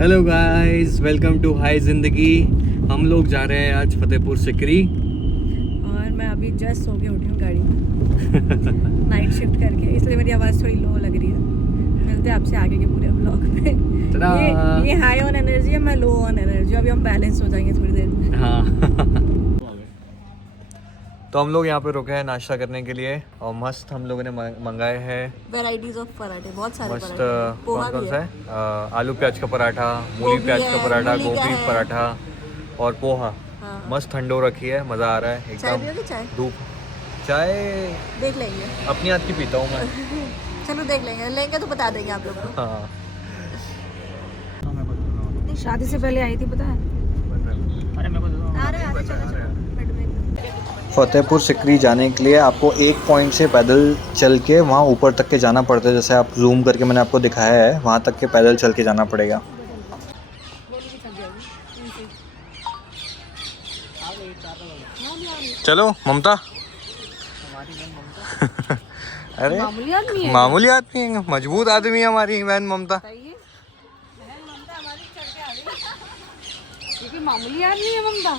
Hello guys, welcome to high ज़िंदगी। हम लोग जा रहे हैं आज फतेहपुर सिकरी। और मैं अभी जस्ट सो के उठी हूँ गाड़ी में नाइट शिफ्ट करके, इसलिए मेरी आवाज़ थोड़ी लो लग रही है। मिलते हैं आपसे आगे के पूरे व्लॉग में। ये हाई ऑन एनर्जी है, मैं लो ऑन एनर्जी। अभी हम बैलेंस हो जाएंगे थोड़ी देर में। हाँ। तो हम लोग यहाँ पे रुके हैं नाश्ता करने के लिए और मस्त हम लोगों ने मंगाए हैं वेराइटीज ऑफ पराठे, बहुत सारे मस्त। पराठे। पोहा कौन भी सा है, है? आलू प्याज का पराठा, मूली गोभी प्याज है, का पराठा, मूली का गोभी है। पराठा और पोहा। हाँ। मस्त ठंडो रखी है, मज़ा आ रहा है चाय एकदम। पियोगे? चाय धूप चाय देख लेंगे। अपनी हाथ की पीता हूँ मैं। चलो देख लेंगे तो बता देंगे आप लोग को। हाँ। शादी से पहले आई थी, पता है? आ रहे चलो। फतेहपुर सिकरी जाने के लिए आपको एक पॉइंट से पैदल चल के वहाँ ऊपर तक के जाना पड़ता है। जैसे आप जूम करके मैंने आपको दिखाया है, वहाँ तक के पैदल चल के जाना पड़ेगा। चलो ममता। अरे मामूली आदमी है, मामूली आदमी है, मजबूत आदमी है हमारी बहन ममता। क्योंकि मामूली आदमी है ममता।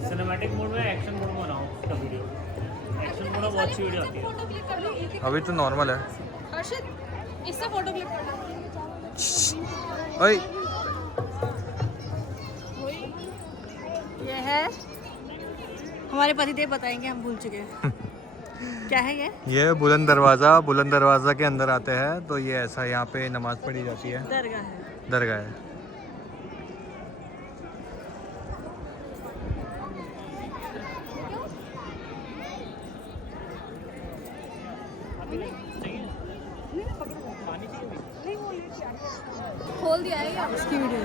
सिनेमैटिक मोड में एक्शन मोड में बनाओ उसका वीडियो। एक्शन मोड में बहुत अच्छी वीडियो आती है। अभी तो नॉर्मल है। हर्षित, इससे फोटो क्लिक करना। ओए ये है हमारे पतिदेव, बताएंगे, हम भूल चुके हैं। क्या है ये? ये बुलंद दरवाज़ा के अंदर आते हैं तो ये ऐसा यहाँ पे नमाज पढ़ी जाती है। दरगाह है। दरगाह है। खोल दिया है यार उसकी वीडियो।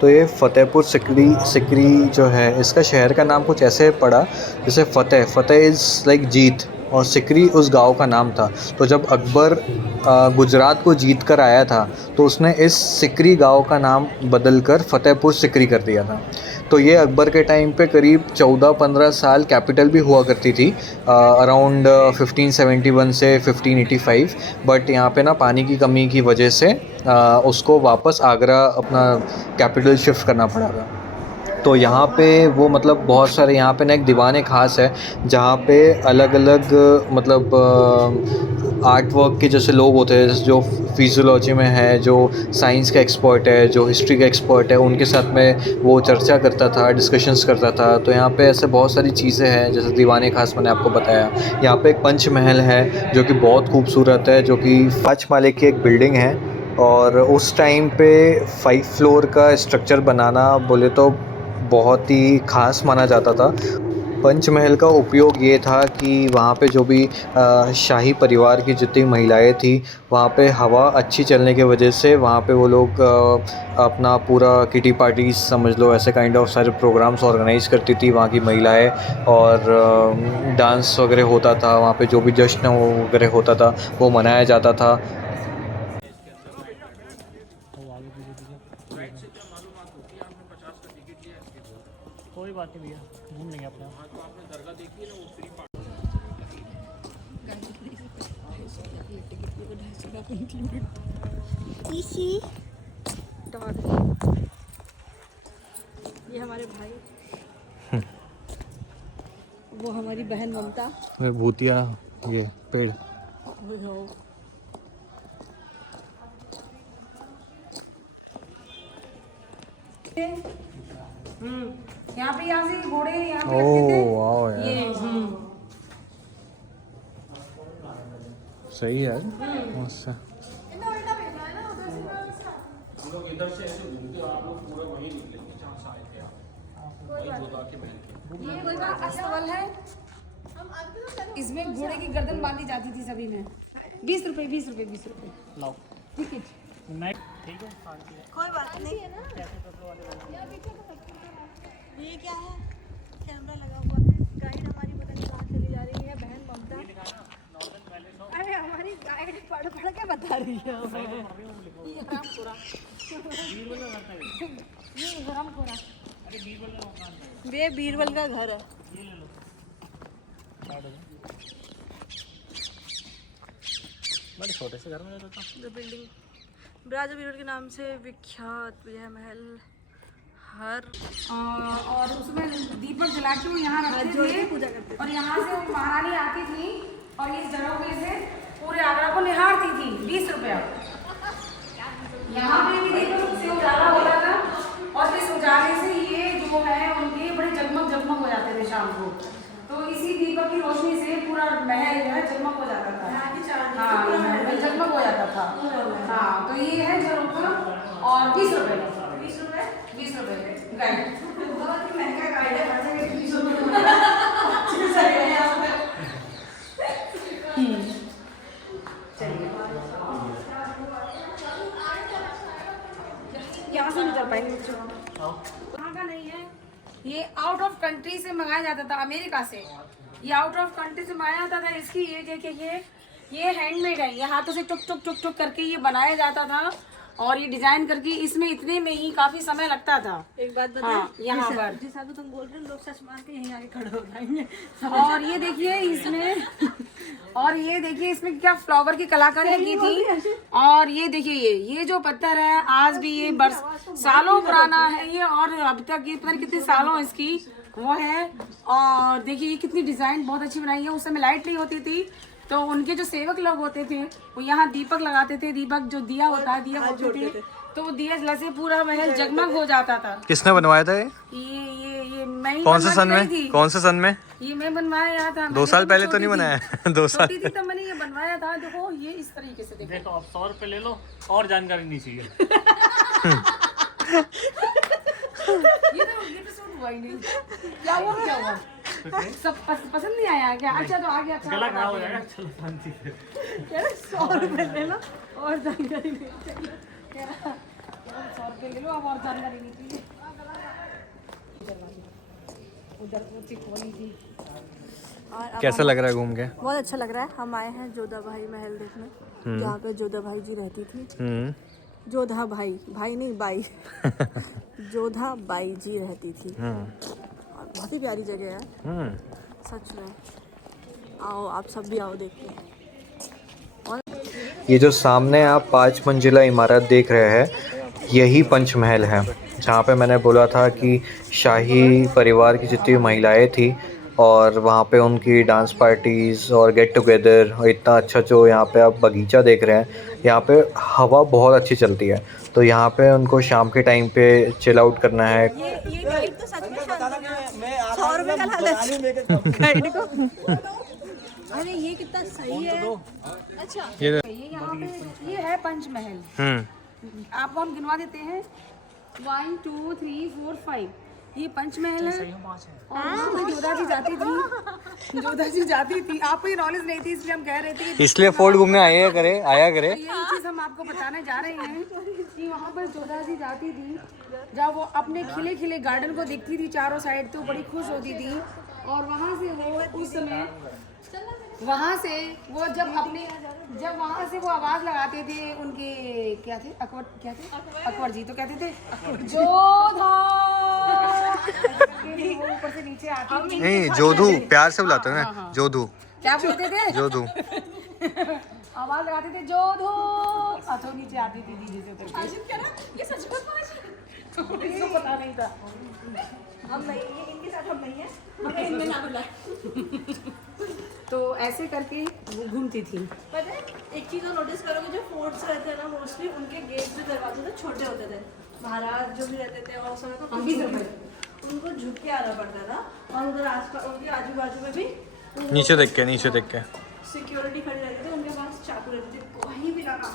तो ये फतेहपुर सिकरी जो है, इसका शहर का नाम कुछ ऐसे पड़ा जैसे फतेह इज़ लाइक जीत और सिकरी उस गांव का नाम था। तो जब अकबर गुजरात को जीत कर आया था तो उसने इस सिकरी गांव का नाम बदल कर फतेहपुर सिकरी कर दिया था। तो ये अकबर के टाइम पे करीब 14-15 साल कैपिटल भी हुआ करती थी, अराउंड 1571 से 1585। बट यहाँ पे ना पानी की कमी की वजह से उसको वापस आगरा अपना कैपिटल शिफ्ट करना पड़ा था। तो यहाँ पे वो मतलब बहुत सारे यहाँ पे ना एक दीवान ख़ास है जहाँ पे अलग अलग मतलब आर्ट वर्क के जैसे लोग होते हैं जो फिजियोलॉजी में है, जो साइंस का एक्सपर्ट है, जो हिस्ट्री का एक्सपर्ट है, उनके साथ में वो चर्चा करता था, डिस्कशंस करता था। तो यहाँ पे ऐसे बहुत सारी चीज़ें हैं जैसे दीवान ख़ास मैंने आपको बताया। यहाँ पे एक पंच महल है जो कि बहुत खूबसूरत है, जो कि 5 माले की एक बिल्डिंग है और उस टाइम पे 5 फ्लोर का स्ट्रक्चर बनाना बोले तो बहुत ही ख़ास माना जाता था। पंचमहल का उपयोग ये था कि वहाँ पे जो भी शाही परिवार की जितनी महिलाएं थी, वहाँ पे हवा अच्छी चलने की वजह से वहाँ पे वो लोग अपना पूरा किटी पार्टीज समझ लो, ऐसे काइंड ऑफ सारे प्रोग्राम्स ऑर्गेनाइज करती थी वहाँ की महिलाएं। और डांस वगैरह होता था वहाँ पे, जो भी जश्न वगैरह होता था वो मनाया जाता था। कोई बात नहीं भैया, घूम लेंगे अपने। ये हमारे भाई, वो हमारी बहन ममता। भूतिया ये पेड़। यहाँ पे यहाँ से घोड़े यहाँ पे लगते थे। वाह यार, ये सही है मस्त है। ये कोई बात अस्तबल है, इसमें घोड़े की गर्दन बांधी जाती थी सभी में। 20 रुपए 20 रुपए 20 रुपए लाओ टिकट। ठीक है। कोई बात नहीं है ना। ये क्या है, कैमरा लगा हुआ है, गाइड हमारी पता नहीं कहाँ चली जा रही है, बहन ममता। अरे हमारी गाइड पढ़ पढ़ के बता रही है। ये हरामखोरा, ये हरामखोरा, ये बीरबल का घर है। बड़े छोटे से घर में रहता था। जो बिल्डिंग ब्राजा बीरबल के नाम से विख्यात यह महल हर और उसमें दीपक जला के वो यहाँ रखते थे, पूजा करते थे। और यहाँ से महारानी आती थी और इस झरोखे से पूरे आगरा को निहारती थी। 20 रुपया। यहाँ पे भी दीपक से उजाला होता था और इस उजाले से ये जो है उनके बड़े जगमग जगमग हो जाते थे शाम को। तो इसी दीपक की रोशनी से पूरा महल जो है जगमग हो जाता था। हाँ, जगमग हो जाता था। हाँ, तो ये है झरोखा और 20 रुपए 20 रुपए गाइड। बहुत ही महंगा गाइड है, 20 रुपए। यहाँ से नहीं कर पाएंगे बच्चों। वहाँ का नहीं है, ये आउट ऑफ कंट्री से मंगाया जाता था, अमेरिका से। ये आउट ऑफ कंट्री से मंगाया जाता था। इसकी ये देखिए, ये हैंडमेड है, ये हाथों से टुक टुक टुक टुक करके ये बनाया जाता था और ये डिजाइन करके इसमें इतने में ही काफी समय लगता था। एक बात बताएं, हाँ, यहाँ पर जिस हिसाब से तुम बोल रहे हो, लोग सच मान के यहीं आके खड़े हो जाएंगे। और ये देखिए इसमें और ये देखिए इसमें क्या फ्लावर की कलाकारी की थी। और ये देखिए ये जो पत्थर है आज भी ये सालों पुराना है ये, और अब तक ये पता नहीं कितने सालों इसकी वो है। और देखिए ये कितनी डिजाइन बहुत अच्छी बनाई है। उस समय लाइट नहीं होती थी तो उनके जो सेवक लोग होते थे वो यहाँ दीपक लगाते थे। दीपक जो दिया होता है, दिया होते थे, तो वो दिया जला से पूरा महल जगमग हो जाता था। किसने बनवाया था ये मैं ही कौन से सन में? कौन से सन में? ये मैं बनवाया था। 2 साल पहले तो नहीं बनाया? 2 साल छोटी थी तब मैंने ये बनवाया था। देखो ये इस तरीके से देखो, अब 100 रुपए ले लो और जानकारी नहीं चाहिए। ये तो सूट हुआ ही नहीं। क्या हुआ? सब पसंद नहीं आया क्या? अच्छा तो आ गया। गला खराब हो जाएगा। चलो शांति से। 100 रुपए ले लो और जानकारी नहीं चाहिए। 100 रुपए ले लो अब और जानकारी नहीं चाहिए। उधर वो चिकवानी थी। कैसा लग रहा है घूम के? बहुत अच्छा लग रहा है। हम आए हैं जोधा भाई महल देखने, जहाँ पे जोधा भाई जी रहती थी। जोधा भाई नहीं बाई। जोधा बाई जी रहती थी। और बहुत ही प्यारी जगह है सच में। आओ आप सब भी आओ देखने। ये जो सामने आप 5 मंजिला इमारत देख रहे हैं, यही पंचमहल है। जहाँ पे मैंने बोला था कि शाही परिवार की जितनी महिलाएं थी और वहाँ पे उनकी डांस पार्टीज़ और गेट टुगेदर, और इतना अच्छा जो यहाँ पे आप बगीचा देख रहे हैं, यहाँ पे हवा बहुत अच्छी चलती है। तो यहाँ पे उनको शाम के टाइम पे चिल आउट करना है। ये गाइड तो सच में शांति ना, 100 रुपए का लालच गाइड को। अरे ये कितना सही है। अच्छा ये यहाँ पे ये है पंचमहल। आपको हम गिनवा देते हैं 1 2 3 4 5। ये पंचमहल है और वहाँ पे जोधा जी जाती थी। जोधा जी जाती थी, आपको ये नॉलेज नहीं थी इसलिए हम कह रहे थे, इसलिए फोर्ट घूमने आया करे। यही चीज हम आपको बताने जा रहे हैं कि वहाँ पर जोधा जी जाती थी। जब वो अपने खिले खिले गार्डन को देखती थी चारों साइड तो बड़ी खुश होती थी। और वहाँ से वो उस समय वहाँ से वो जब वहाँ से वो आवाज लगाते थे उनके क्या थे अकबर जी तो कहते थे जोधा। वो ऊपर से नीचे आती थी। नहीं, जोधू प्यार से बुलाते हैं ना, जोधू। क्या बोलते थे? जोधू। आवाज लगाते थे जोधू, तो नीचे आती थी धीरे से करके। ये सच में इसको पता नहीं था। हम नहीं, ये इनके साथ हम नहीं है, हमें इनमें ना बुला। तो ऐसे करके वो घूमती थी। पता है एक चीज़ और नोटिस करोगे, जो फोर्ट्स रहते हैं ना मोस्टली उनके गेट जो दरवाजे थे छोटे होते थे। महाराज जो भी रहते थे और उस समय तो उनको झुक के आना पड़ता था। और उधर आसपास उनके आजू बाजू में भी नीचे देख के सिक्योरिटी खड़ी रहती थी, उनके पास चाकू रहते थे, कहीं भी लगा।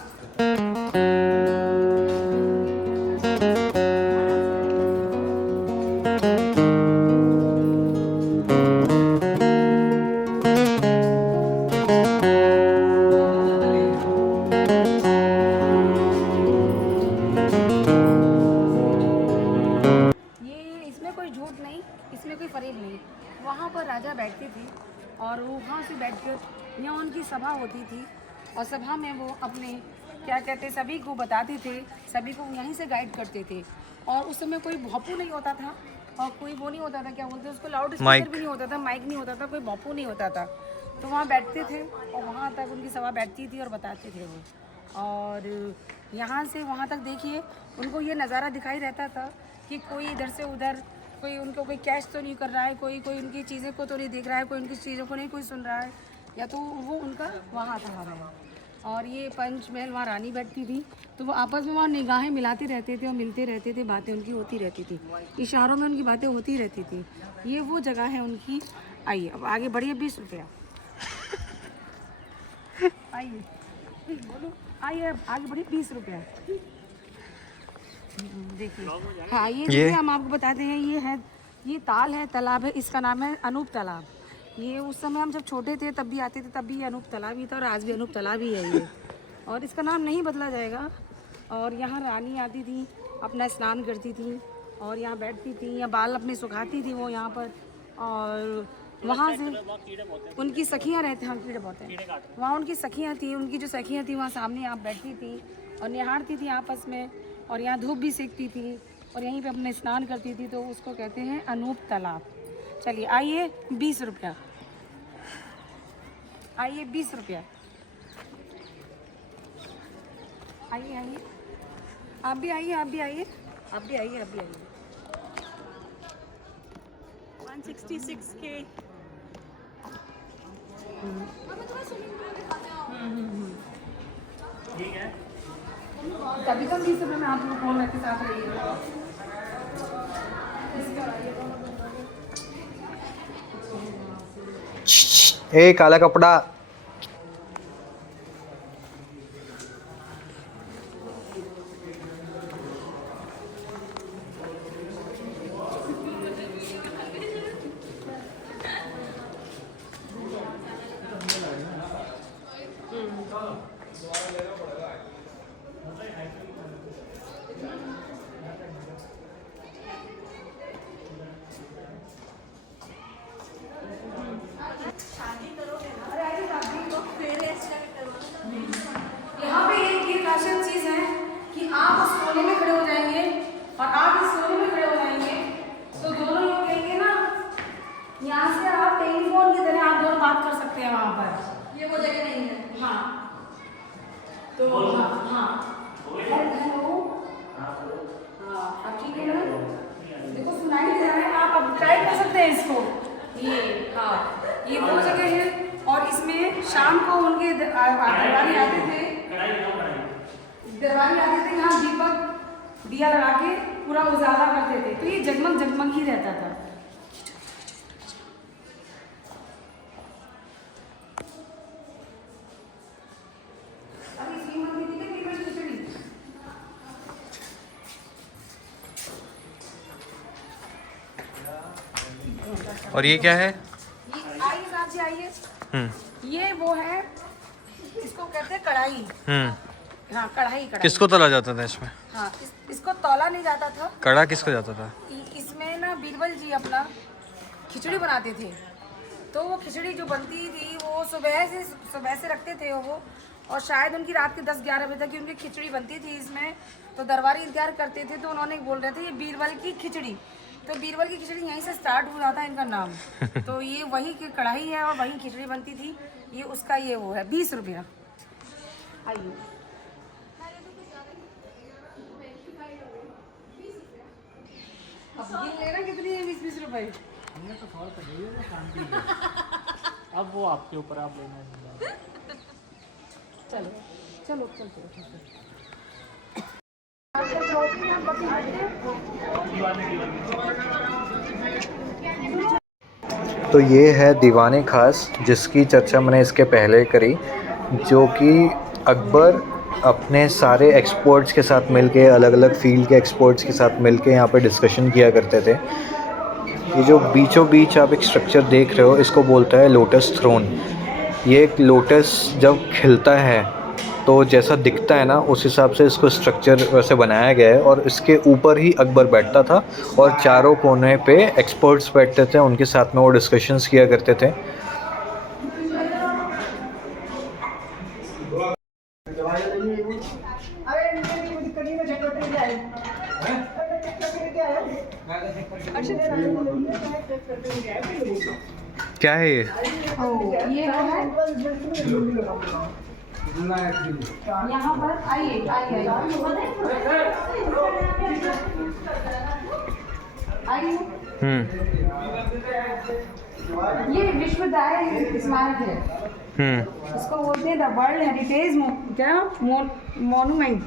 वहाँ पर राजा बैठते थे और वहाँ से बैठकर यहाँ उनकी सभा होती थी और सभा में वो अपने क्या कहते सभी को बताते थे, सभी को यहीं से गाइड करते थे। और उस समय कोई भोपू नहीं होता था और कोई वो नहीं होता था, क्या बोलते उसको, लाउड स्पीकर भी नहीं होता था, माइक नहीं होता था, कोई भोपू नहीं होता था। तो वहाँ बैठते थे और वहाँ तक उनकी सभा बैठती थी और बताते थे वो। और यहाँ से वहाँ तक देखिए उनको ये नज़ारा दिखाई रहता था कि कोई इधर से उधर, कोई उनको कोई कैच तो नहीं कर रहा है, कोई उनकी चीज़ें को तो नहीं देख रहा है, कोई उनकी चीज़ों को नहीं कोई सुन रहा है, या तो वो उनका वहाँ था हवा। और ये पंचमहल, वहाँ रानी बैठती थी तो वो आपस में वहाँ निगाहें मिलाते रहते थे और मिलते रहते थे, बातें उनकी होती रहती थी, इशारों में उनकी बातें होती रहती थी। ये वो जगह है उनकी। आइए अब आगे बढ़िए। 20 रुपया। आइए बोलो, आइए आगे बढ़िए। 20 रुपया देखिए। हाँ ये हम आपको बताते हैं, ये ताल है, तालाब है, इसका नाम है अनूप तालाब। ये उस समय हम जब छोटे थे तब भी आते थे, तब भी अनूप तालाब ही था और आज भी अनूप तालाब ही है ये, और इसका नाम नहीं बदला जाएगा। और यहाँ रानी आती थी, अपना स्नान करती थी और यहाँ बैठती थी, या बाल अपने सुखाती थी वो यहाँ पर। और वहाँ से उनकी सखियाँ रहती, हाँ कीड़े बहुत हैं वहाँ, उनकी सखियाँ थी, उनकी जो सखियाँ थी वहाँ सामने आप बैठती थी और निहारती थी आपस में, और यहाँ धूप भी सेकती थी और यहीं पे अपने स्नान करती थी, तो उसको कहते हैं अनूप तालाब। चलिए आइए। 20 रुपया। आइए 20 रुपया। आइए आइए, आप भी आइए, आप भी आइए, आप भी आइए, आप भी आइए। 166 के ठीक है। कभी कभी 20 रुपये में आप लोग फोन रखे साथ रहिए। ए काला कपड़ा। ये वो जगह है और इसमें शाम को उनके दरबारी आते थे, यहाँ दीपक दिया लगा के पूरा उजाला करते थे, तो ये जगमग जगमग ही रहता था। अभी श्रीमती जी के केवल खिचड़ी। और ये क्या है? आइए साहब जी आइए। ये वो है, इसको कहते हैं कढ़ाई। हाँ कढ़ाई। किसको तला जाता था इसमें? हाँ इसको तौला नहीं जाता था। कड़ा किसको जाता था? इसमें ना बीरबल जी अपना खिचड़ी बनाते थे, तो वो खिचड़ी जो बनती थी वो सुबह से रखते थे वो, और शायद उनकी रात के 10-11 बजे तक की उनकी खिचड़ी बनती थी इसमें, तो दरबारी इंतजार करते थे, तो उन्होंने बोल रहे थे ये बीरबल की खिचड़ी, तो बीरबल की खिचड़ी यहीं से स्टार्ट हुआ था इनका नाम। तो ये वही की कढ़ाई है और वही खिचड़ी बनती थी, ये उसका ये वो है 20 रुपया। आइए अब ये लेना कितनी है? 20-20 रुपए। अब वो आपके ऊपर, आप लेना। चलो चलो चलो तो ये है दीवाने खास, जिसकी चर्चा मैंने इसके पहले करी, जो कि अकबर अपने सारे एक्सपर्ट्स के साथ मिलके, अलग अलग फील्ड के एक्सपर्ट्स के साथ मिलके यहाँ पे डिस्कशन किया करते थे। ये जो बीचों बीच आप एक स्ट्रक्चर देख रहे हो, इसको बोलता है लोटस थ्रोन। ये एक लोटस जब खिलता है तो जैसा दिखता है ना, उस हिसाब से इसको स्ट्रक्चर वैसे बनाया गया है, और इसके ऊपर ही अकबर बैठता था और चारों कोने पे एक्सपर्ट्स बैठते थे, उनके साथ में वो डिस्कशंस किया करते थे। क्या है ये? ये है यहाँ पर आइए ये विश्वदाय स्मारक है। इसको बोलते हैं the world heritage monument.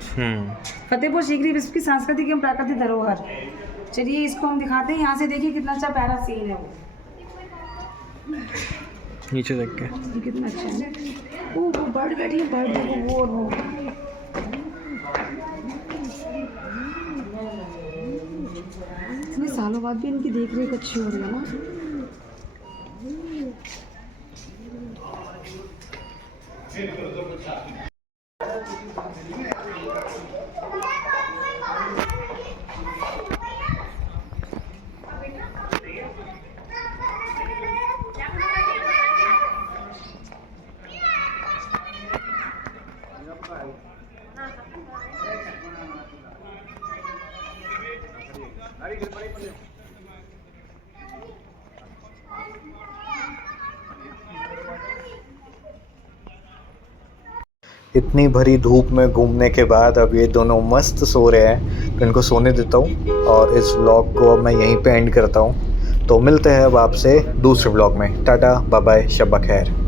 Fatehpur Sikri विश्व की सांस्कृतिक एवं प्राकृतिक धरोहर। चलिए इसको हम दिखाते हैं, यहाँ से देखिए कितना अच्छा प्यारा सीन है वो, नीचे देख के ये कितना अच्छा है। वो बर्ड बैठी है, बर्ड देखो वो और वो। इतने सालों बाद भी इनकी देख रेख अच्छी हो रही है ना। इतनी भरी धूप में घूमने के बाद अब ये दोनों मस्त सो रहे हैं, तो इनको सोने देता हूँ और इस व्लॉग को अब मैं यहीं पे एंड करता हूँ। तो मिलते हैं अब आपसे दूसरे व्लॉग में। टाटा बाय बाय, शब्बा खैर।